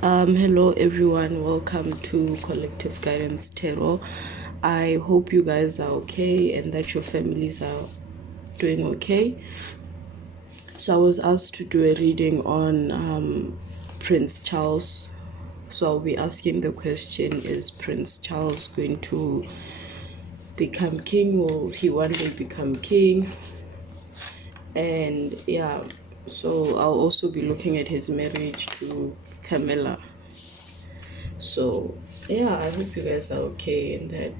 Hello everyone, welcome to Collective Guidance Tarot. I hope you guys are okay and that your families are doing okay. So I was asked to do a reading on Prince Charles. So I'll be asking the question, is Prince Charles going to become king? Will he one day become king? And yeah, so I'll also be looking at his marriage to Camilla. So yeah, I hope you guys are okay and that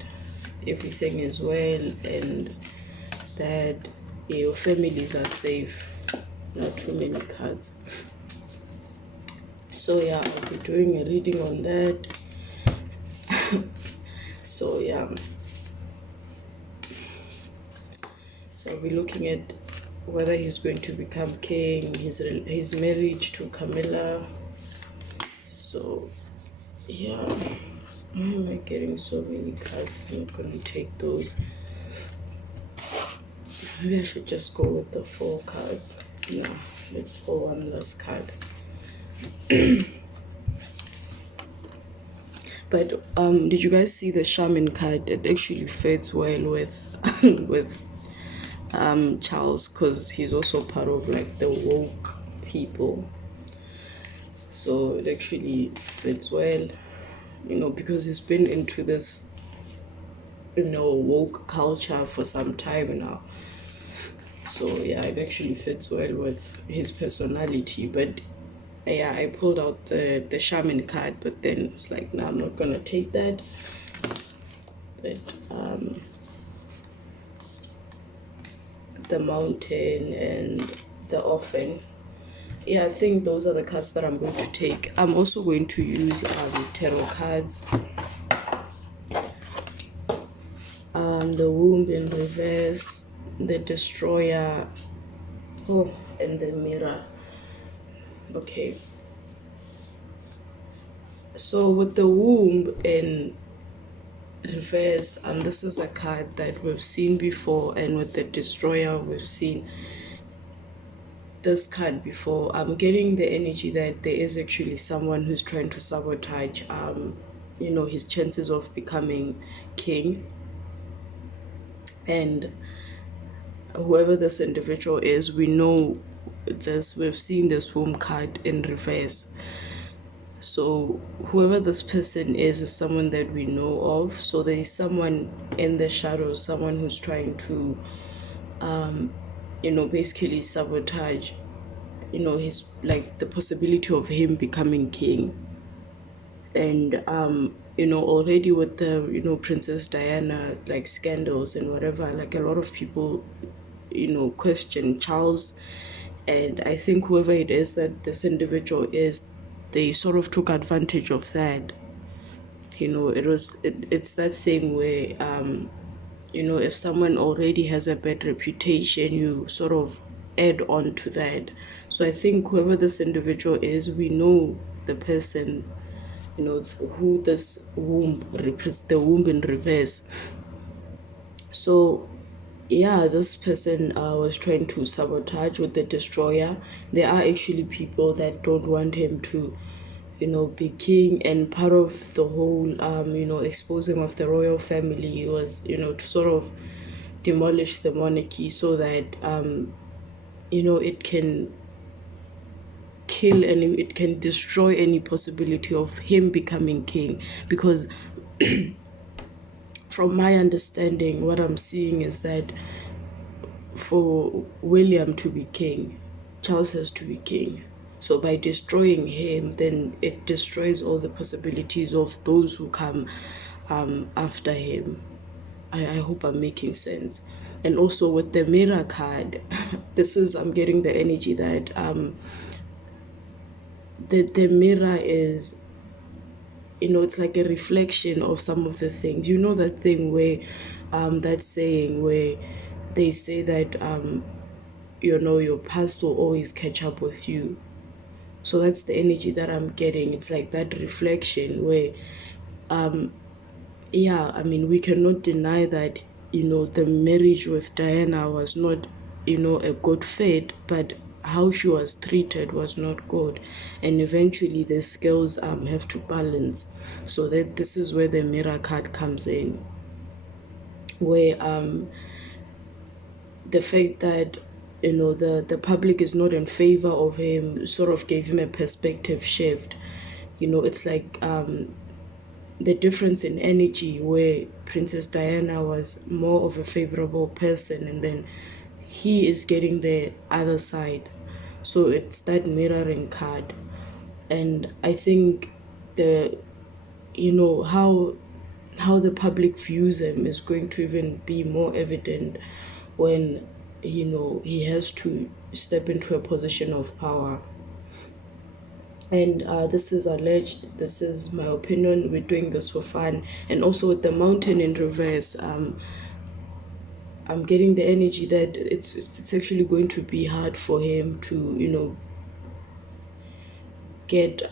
everything is well and that your families are safe. Not too many cards. So yeah, I'll be doing a reading on that. So yeah, so I'll be looking at whether he's going to become king, his marriage to Camilla. So yeah, why am I getting so many cards? I'm not going to take those. Maybe I should just go with the 4 cards. No, let's pull one last card. But did you guys see the shaman card? It actually fits well with with Charles, because he's also part of like the woke people. So it actually fits well, because he's been into this woke culture for some time now. So yeah, it actually fits well with his personality. But yeah, I pulled out the shaman card, but then it's like, no, I'm not gonna take that. But the mountain and the orphan, yeah, I think those are the cards that I'm going to take. I'm also going to use tarot cards, the womb in reverse, the destroyer, and the mirror. Okay, so with the womb in reverse, and this is a card that we've seen before, and with the destroyer we've seen this card before. I'm getting the energy that there is actually someone who's trying to sabotage his chances of becoming king. And whoever this individual is, we've seen this womb card in reverse. So whoever this person is someone that we know of. So there is someone in the shadows, someone who's trying to basically sabotage his, like, the possibility of him becoming king. And already with the Princess Diana, like, scandals and whatever, like, a lot of people question Charles. And I think whoever it is that this individual is, they sort of took advantage of that. It's that thing where if someone already has a bad reputation, you sort of add on to that. So I think whoever this individual is, we know the person, who this womb represents, the womb in reverse. So yeah, this person was trying to sabotage with the destroyer. There are actually people that don't want him to be king, and part of the whole exposing of the royal family was to sort of demolish the monarchy, so that it can kill any, it can destroy any possibility of him becoming king. Because from my understanding, what I'm seeing is that for William to be king, Charles has to be king. So by destroying him, then it destroys all the possibilities of those who come after him. I hope I'm making sense. And also with the mirror card, I'm getting the energy that the mirror is, it's like a reflection of some of the things. That thing where, that saying where they say that, your past will always catch up with you. So that's the energy that I'm getting. It's like that reflection where, yeah, I mean, we cannot deny that, the marriage with Diana was not, a good fit, but how she was treated was not good, and eventually the scales have to balance. So that this is where the mirror card comes in, where the fact that the public is not in favor of him sort of gave him a perspective shift. It's like the difference in energy, where Princess Diana was more of a favorable person, and then he is getting the other side. So it's that mirroring card. And I think the how the public views him is going to even be more evident when he has to step into a position of power. And this is alleged, this is my opinion, we're doing this for fun. And also with the mountain in reverse, I'm getting the energy that it's actually going to be hard for him to get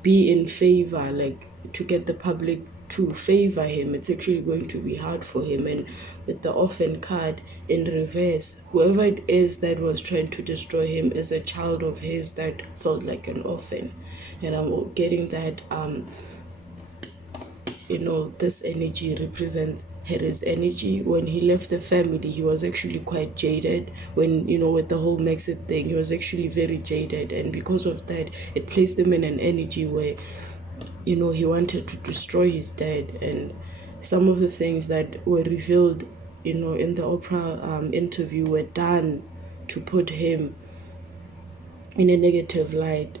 be in favor, like to get the public to favor him. It's actually going to be hard for him. And with the orphan card in reverse, whoever it is that was trying to destroy him is a child of his that felt like an orphan. And I'm getting that this energy represents Harry's energy. When he left the family, he was actually quite jaded. When, with the whole Maxit thing, he was actually very jaded. And because of that, it placed him in an energy where, he wanted to destroy his dad. And some of the things that were revealed, in the Oprah interview were done to put him in a negative light.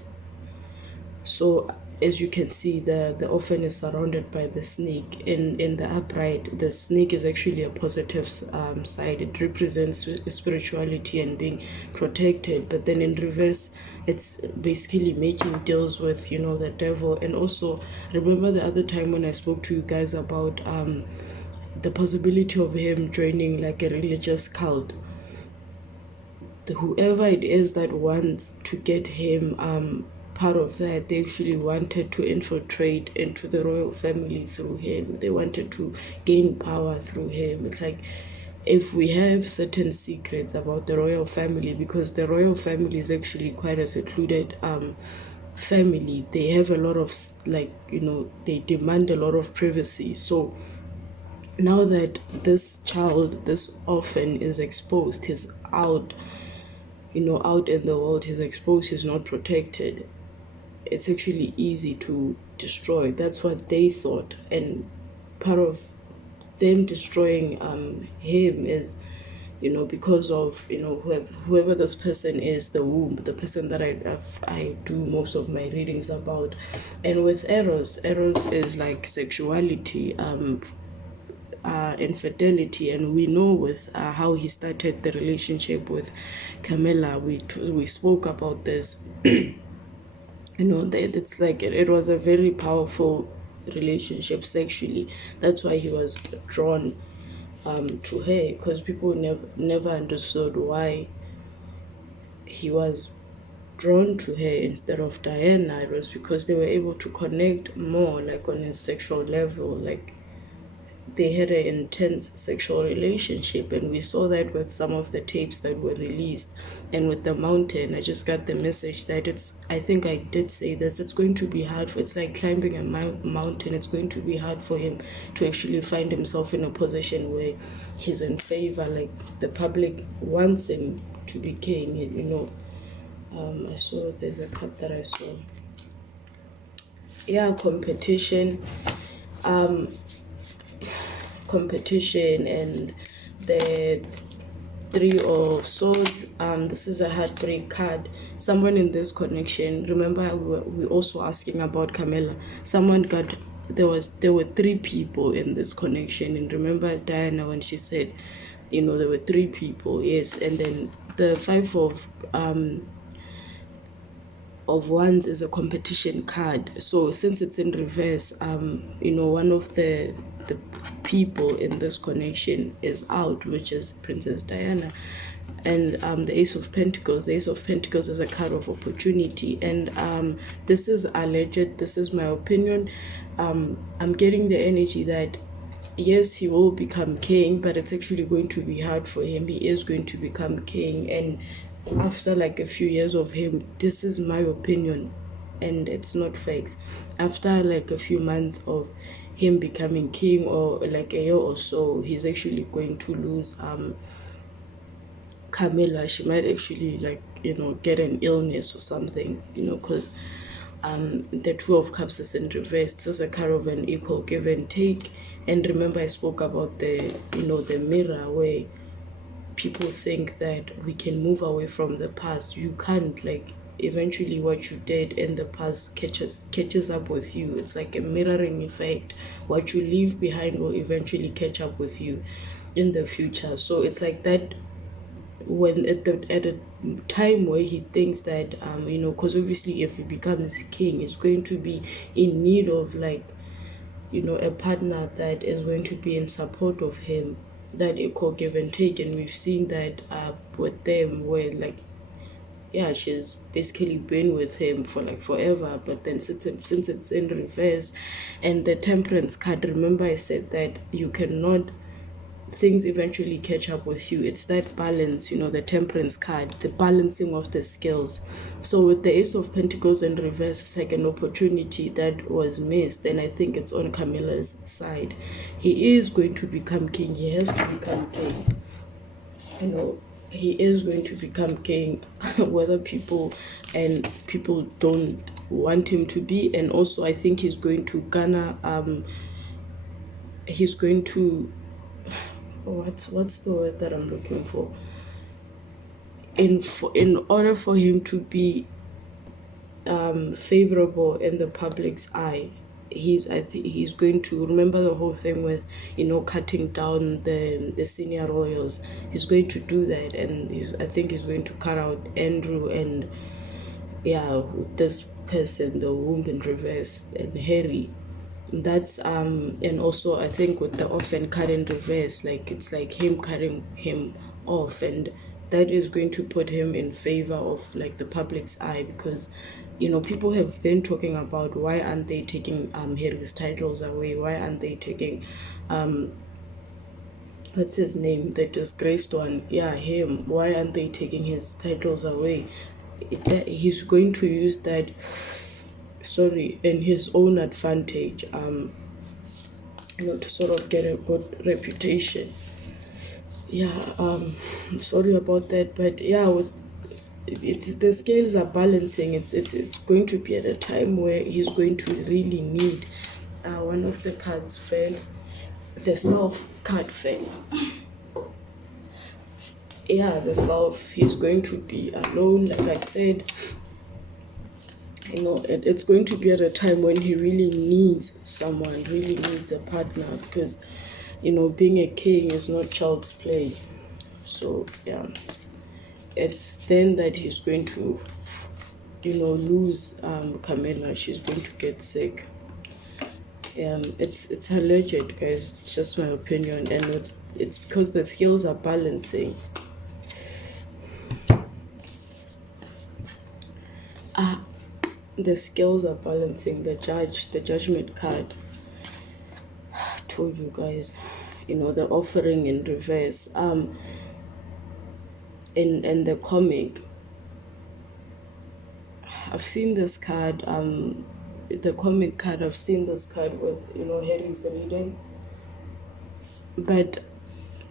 So as you can see, the orphan is surrounded by the snake. In the upright, the snake is actually a positive side. It represents spirituality and being protected. But then in reverse, it's basically making deals with the devil. And also, remember the other time when I spoke to you guys about the possibility of him joining like a religious cult. Whoever it is that wants to get him part of that, they actually wanted to infiltrate into the royal family through him. They wanted to gain power through him. It's like, if we have certain secrets about the royal family, because the royal family is actually quite a secluded family, they have a lot of they demand a lot of privacy. So now that this child, this orphan, is exposed, he's out out in the world, he's exposed, he's not protected, it's actually easy to destroy. That's what they thought. And part of them destroying him is because of whoever this person is, the womb, the person that I do most of my readings about. And with Eros is like sexuality, infidelity. And we know with how he started the relationship with Camilla, we spoke about this. It's like it was a very powerful relationship sexually. That's why he was drawn to her, because people never understood why he was drawn to her instead of Diana. It was because they were able to connect more, like on a sexual level. Like, they had an intense sexual relationship, and we saw that with some of the tapes that were released. And with the mountain, I just got the message that I think I did say this, it's going to be hard it's like climbing a mountain. It's going to be hard for him to actually find himself in a position where he's in favor, like the public wants him to be king. I saw, there's a cut that I saw, competition, and the Three of Swords. This is a heartbreak card. Someone in this connection, remember we were also asking about Camilla. There were three people in this connection. And remember Diana when she said, there were three people, yes. And then the Five of Wands is a competition card. So since it's in reverse, one of the people in this connection is out, which is Princess Diana. And the Ace of Pentacles is a card of opportunity. And this is alleged, this is my opinion. I'm getting the energy that yes, he will become king, but it's actually going to be hard for him. He is going to become king, and after like a few years of him, this is my opinion, and it's not facts. After like a few months of him becoming king, or like a year or so, he's actually going to lose Camilla. She might actually, like, get an illness or something, because the Two of Cups is in reverse. This is a kind of an equal give and take. And remember, I spoke about the mirror, where people think that we can move away from the past. You can't. Like, eventually what you did in the past catches up with you. It's like a mirroring effect. What you leave behind will eventually catch up with you in the future. So it's like that, when at a time where he thinks that because obviously if he becomes king, he's going to be in need of, like, a partner that is going to be in support of him, that equal give and take. And we've seen that with them, where, like, yeah, she's basically been with him for like forever, but then since it's in reverse. And the temperance card, remember I said that you cannot, things eventually catch up with you. It's that balance, the temperance card, the balancing of the scales. So with the Ace of Pentacles in reverse, it's like an opportunity that was missed, and I think it's on Camilla's side. He is going to become king. He has to become king. He is going to become king, whether people don't want him to be. And also, I think he's going to garner, he's going to, what's the word that I'm looking for? In order for him to be favorable in the public's eye, I think he's going to remember the whole thing with cutting down the senior royals. He's going to do that, and I think he's going to cut out Andrew and, yeah, this person, the womb in reverse, and Harry. That's and also I think with the orphan cut in reverse, like, it's like him cutting him off, and that is going to put him in favor of, like, the public's eye, because people have been talking about, why aren't they taking Harry's titles away, why aren't they taking what's his name, the disgraced one, yeah, him, why aren't they taking his titles away? He's going to use that, sorry, in his own advantage, to sort of get a good reputation. Yeah, sorry about that, but yeah, the scales are balancing. It's going to be at a time where he's going to really need, one of the cards fell, the self card fell. Yeah, the self, he's going to be alone, like I said. It's going to be at a time when he really needs someone, really needs a partner, because being a king is not child's play. So yeah, it's then that he's going to lose Camilla. She's going to get sick. It's alleged, guys. It's just my opinion, and it's because the scales are balancing. The scales are balancing. The judgment card. I told you guys, the offering in reverse. In the comic, I've seen this card. The comic card. I've seen this card with Harry's reading. But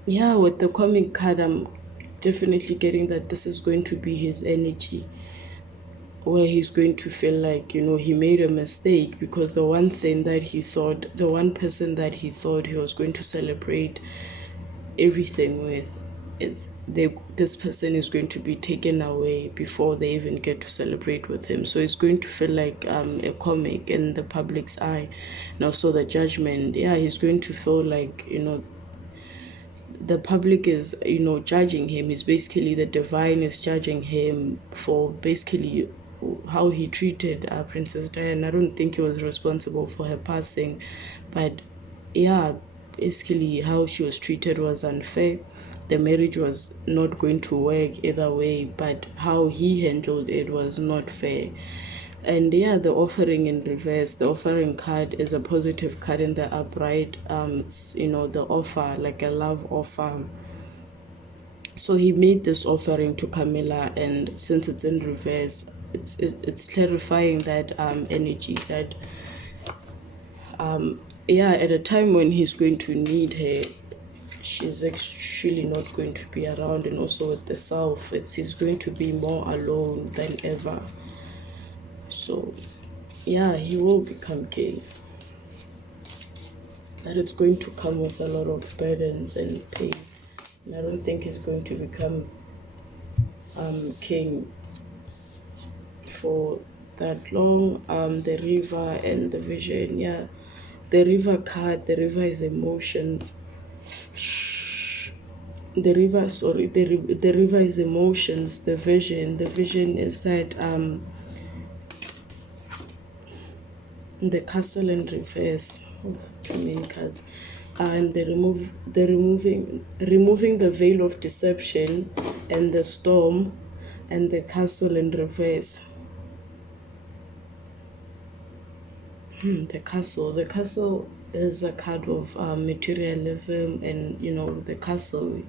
yeah, with the comic card, I'm definitely getting that this is going to be his energy, where he's going to feel like he made a mistake, because the one person that he thought he was going to celebrate everything with, this person is going to be taken away before they even get to celebrate with him. So it's going to feel like a comic in the public's eye. Now, so the judgment, yeah, he's going to feel like the public is judging him. Is basically the divine is judging him for basically how he treated Princess Diana. I don't think he was responsible for her passing, but yeah, basically how she was treated was unfair. the marriage was not going to work either way, but how he handled it was not fair. And yeah, the offering in reverse, the offering card is a positive card in the upright. It's, you know, the offer, like a love offer. So he made this offering to Camilla, and since it's in reverse, it's clarifying that energy that yeah, at a time when he's going to need her, she's actually not going to be around. And also with the self, he's going to be more alone than ever. So yeah, he will become king. That it's going to come with a lot of burdens and pain. And I don't think he's going to become king for that long. The river and the vision, yeah. The river card, the river is emotions. The river, sorry, the river is emotions. The vision is that the castle in reverse. Too many cards. And removing the veil of deception, and the storm, and the castle in reverse. The castle is a card of materialism, and you know, the castle,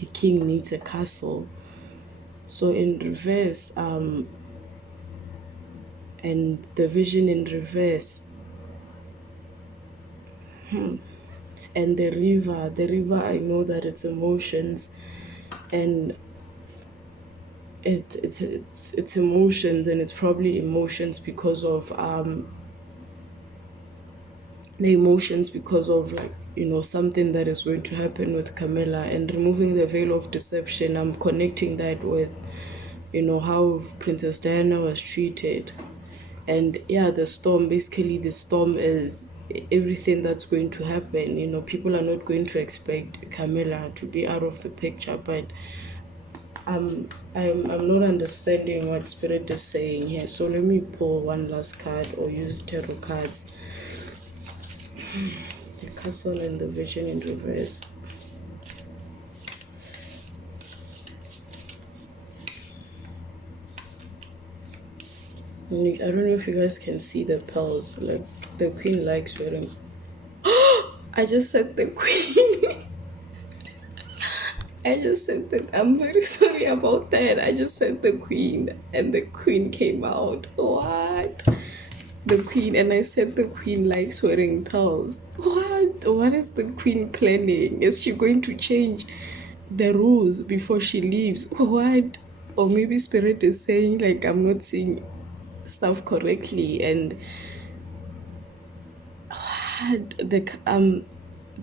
a king needs a castle. So in reverse, and the vision in reverse, and the river, I know that it's emotions, and it's emotions, and it's probably emotions because of the emotions because of, like, you know, something that is going to happen with Camilla. And removing the veil of deception, I'm connecting that with, you know, how Princess Diana was treated. And yeah, the storm, basically the storm is everything that's going to happen. You know, people are not going to expect Camilla to be out of the picture, but I'm not understanding what spirit is saying here. So let me pull one last card, or use tarot cards. The castle and the vision in reverse. I don't know if you guys can see the pearls. Like, the queen likes wearing. I just said the queen. I just said that. I'm very sorry about that. I just said the queen, and the queen came out. What? The queen, and I said the queen likes wearing pearls. What is the queen planning? Is she going to change the rules before she leaves? What? Or maybe spirit is saying, like, I'm not seeing stuff correctly, and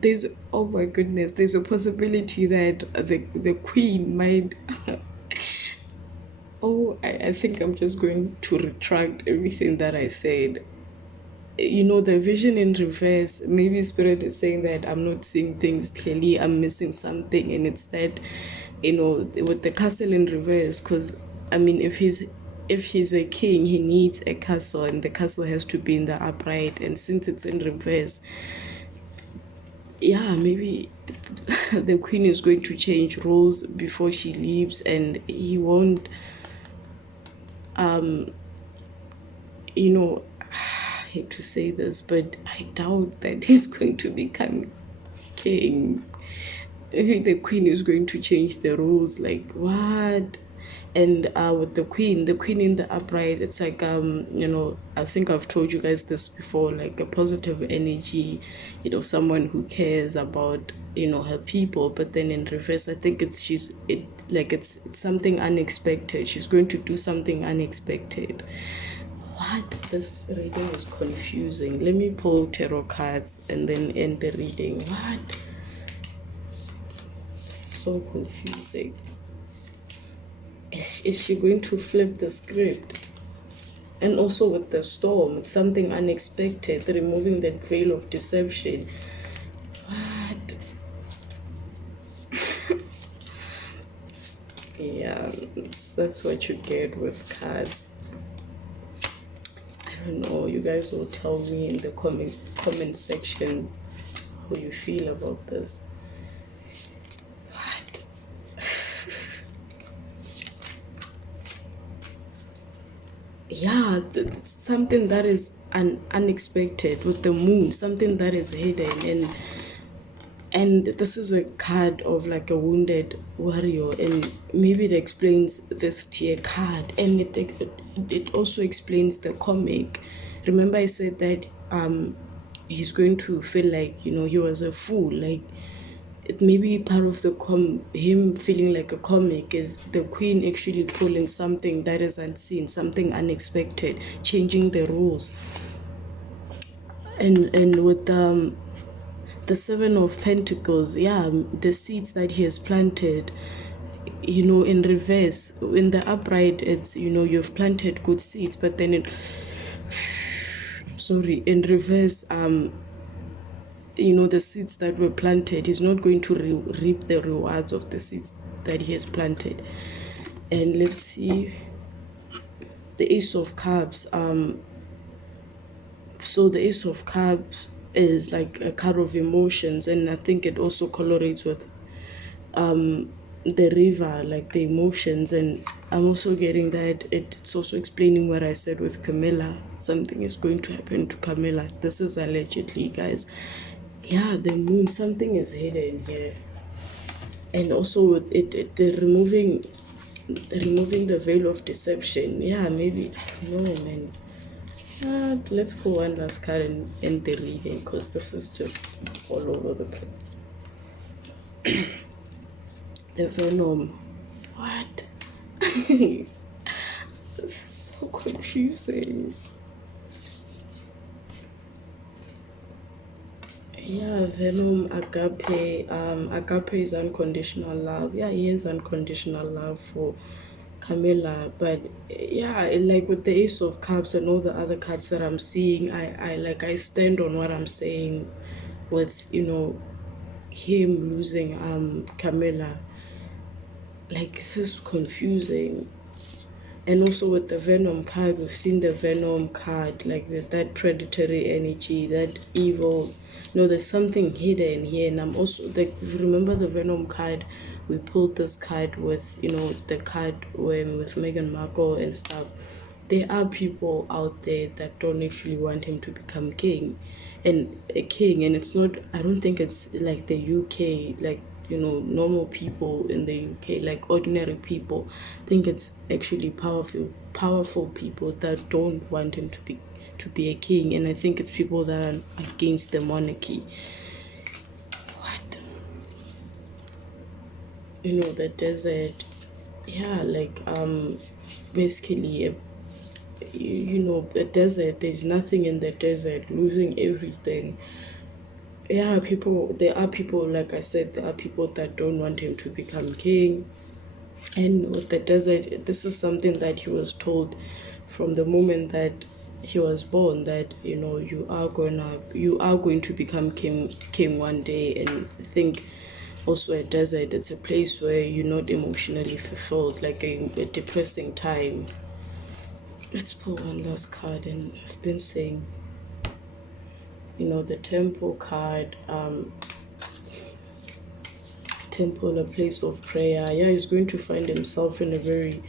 there's, oh my goodness, there's a possibility that the queen might oh, I think I'm just going to retract everything that I said. You know, the vision in reverse, maybe spirit is saying that I'm not seeing things clearly, I'm missing something. And it's that, you know, with the castle in reverse, because I mean, if he's a king, he needs a castle, and the castle has to be in the upright. And since it's in reverse, yeah, maybe the queen is going to change rules before she leaves, and he won't you know, I hate to say this, but I doubt that he's going to become king. Maybe the queen is going to change the rules. Like, what? And with the queen in the upright, it's like, you know, I think I've told you guys this before, like a positive energy, you know, someone who cares about, you know, her people. But then in reverse, I think it's something unexpected. She's going to do something unexpected. What? This reading is confusing. Let me pull tarot cards and then end the reading. What? This is so confusing. Is she going to flip the script? And also with the storm, it's something unexpected, removing that veil of deception. What? Yeah, that's what you get with cards. I don't know, you guys will tell me in the comment section how you feel about this. What? yeah, something that is unexpected with the moon, something that is hidden. And this is a card of like a wounded warrior, and maybe it explains this tier card, and it also explains the comic. Remember I said that he's going to feel like, he was a fool, like it may be part of the him feeling like a comic is the queen actually pulling something that is unseen, something unexpected, changing the rules. And with the Seven of Pentacles, yeah, the seeds that he has planted, in reverse, in the upright, it's, you've planted good seeds, but then sorry, in reverse, the seeds that were planted, he's not going to reap the rewards of the seeds that he has planted. And let's see, the Ace of Cups. So the Ace of Cups is like a card of emotions, and I think it also correlates with the river, like the emotions. And I'm also getting that it's also explaining what I said with Camilla. Something is going to happen to Camilla. This is allegedly, guys. Yeah, the moon, something is hidden here. And also the removing the veil of deception. Yeah, maybe, no, man. Let's pull one last card and end the reading, because this is just all over the place. The Venom. What? This is so confusing. Yeah, Venom, Agape. Agape is unconditional love. Yeah, he is unconditional love for Camilla. But yeah, like with the Ace of Cups and all the other cards that I'm seeing, I stand on what I'm saying with, him losing Camilla. Like, this is confusing. And also with the Venom card, we've seen the Venom card, like that predatory energy, that evil. No, there's something hidden here. And I'm also like, if you remember the Venom card, we pulled this card with, the card when with Meghan Markle and stuff. There are people out there that don't actually want him to become king, and a king. And it's not, I don't think it's like the UK, like, normal people in the UK, like ordinary people. I think it's actually powerful people that don't want him to be a king. And I think it's people that are against the monarchy. What? The desert. Yeah, like basically a desert. There's nothing in the desert, losing everything. Yeah, there are people, like I said, there are people that don't want him to become king. And with the desert, this is something that he was told from the moment that he was born, that you are going to become king one day. And I think also a desert, it's a place where you're not emotionally fulfilled, like a depressing time. Let's pull one last card. And I've been saying, the temple card, temple, a place of prayer. Yeah, he's going to find himself in a very,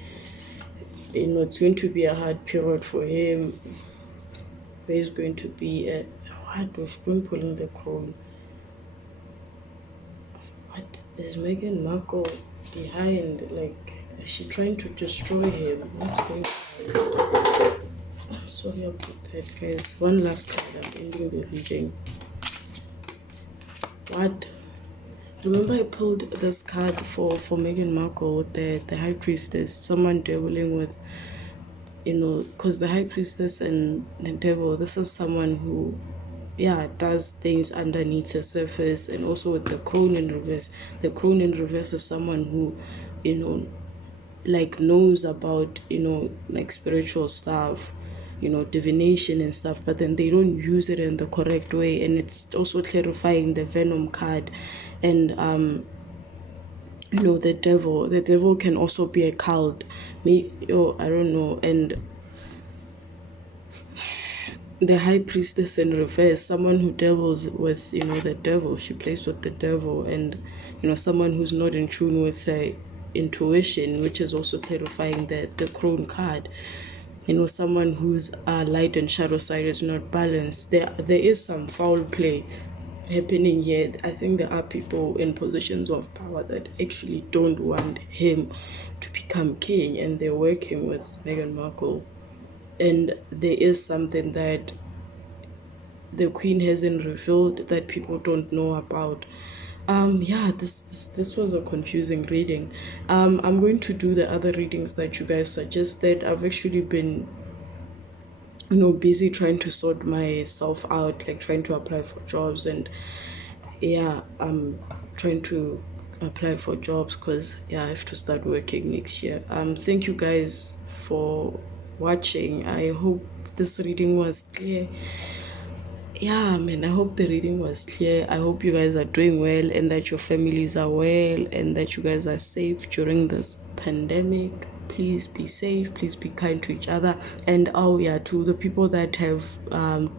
it's going to be a hard period for him, where he's going to be a, what, we've been pulling the crown. What is Meghan Markle behind? Like, is she trying to destroy him? What's going on? I'm sorry about that, guys. One last card, I'm ending the reading. What? Remember I pulled this card for Meghan Markle with the High Priestess, someone dealing with, because the High Priestess and the devil, this is someone who, yeah, does things underneath the surface. And also with the crone in reverse, the crone in reverse is someone who, like knows about, like spiritual stuff, divination and stuff, but then they don't use it in the correct way. And it's also clarifying the Venom card. And the devil can also be a cult, I don't know. And the High Priestess in reverse, someone who devils with, the devil, she plays with the devil. And someone who's not in tune with her intuition, which is also clarifying the crone card. someone whose light and shadow side is not balanced. There is some foul play happening here. I think there are people in positions of power that actually don't want him to become king, and they're working with Meghan Markle. And there is something that the queen hasn't revealed that people don't know about. Yeah, this was a confusing reading. I'm going to do the other readings that you guys suggested. I've actually been busy trying to sort myself out, like trying to apply for jobs. And yeah, I'm trying to apply for jobs because yeah, I have to start working next year. Thank you guys for watching. I hope this reading was clear. Yeah, man, I hope the reading was clear. I hope you guys are doing well and that your families are well and that you guys are safe during this pandemic. Please be safe. Please be kind to each other. And oh yeah, to the people that have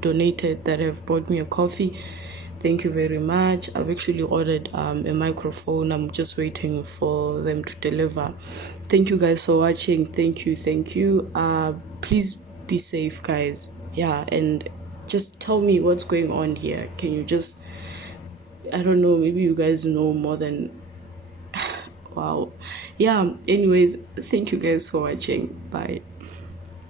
donated, that have bought me a coffee, thank you very much. I've actually ordered a microphone. I'm just waiting for them to deliver. Thank you guys for watching. Thank you. Thank you. Please be safe, guys. Yeah, and just tell me what's going on here. Can you just, I don't know, maybe you guys know more than, wow. Yeah, anyways, thank you guys for watching. Bye.